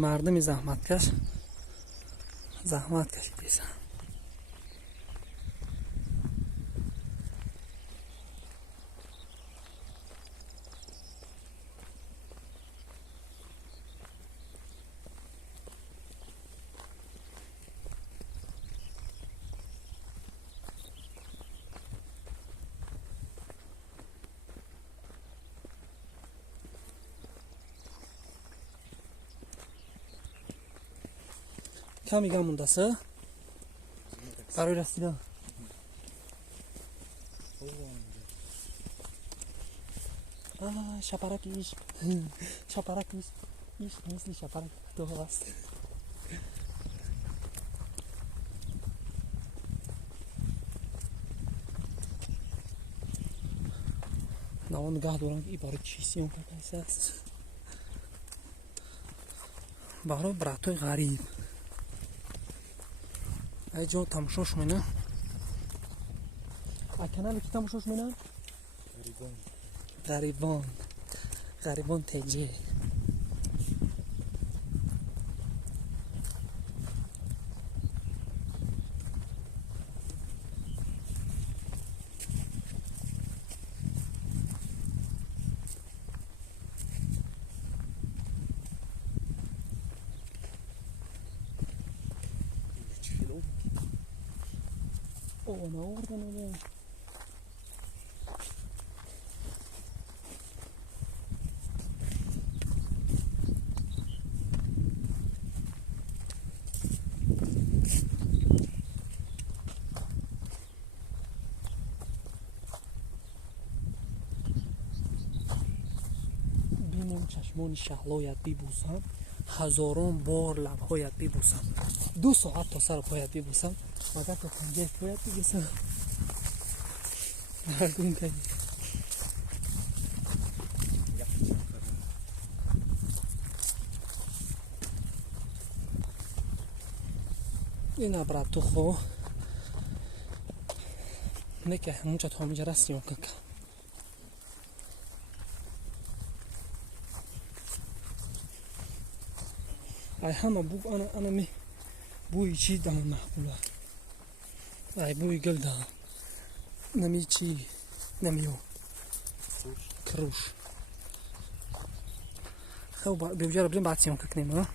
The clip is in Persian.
مردم زحمتکش زحمت کشیدیسن. کمی گم مونده است برای رسیدن. شپرک ایش شپرک ایش مثل شپرک تو هست. نوان نگاه دارم که ای برای چیزی اون که است برای براتوی غریب ای جا تماشاش مینه ای کنال کی تماشاش مینه غریبان تجه او نوردن بینیم چشمان شهلایت بیبوسم هزاران بار لبهایت بیبوسم 2 ساعت تا سر پایت بیبوسم مگر تا پنجه پایت بیبوسم نگون کنی این برات تو خو نکه همونجا تا همینجا رسیم که ای همه بو انا می بوی چی دم محبوله ای بوی گل دم نمی چی نمیو کروش خب بیوجا رو بریم بعد سیم که کنیم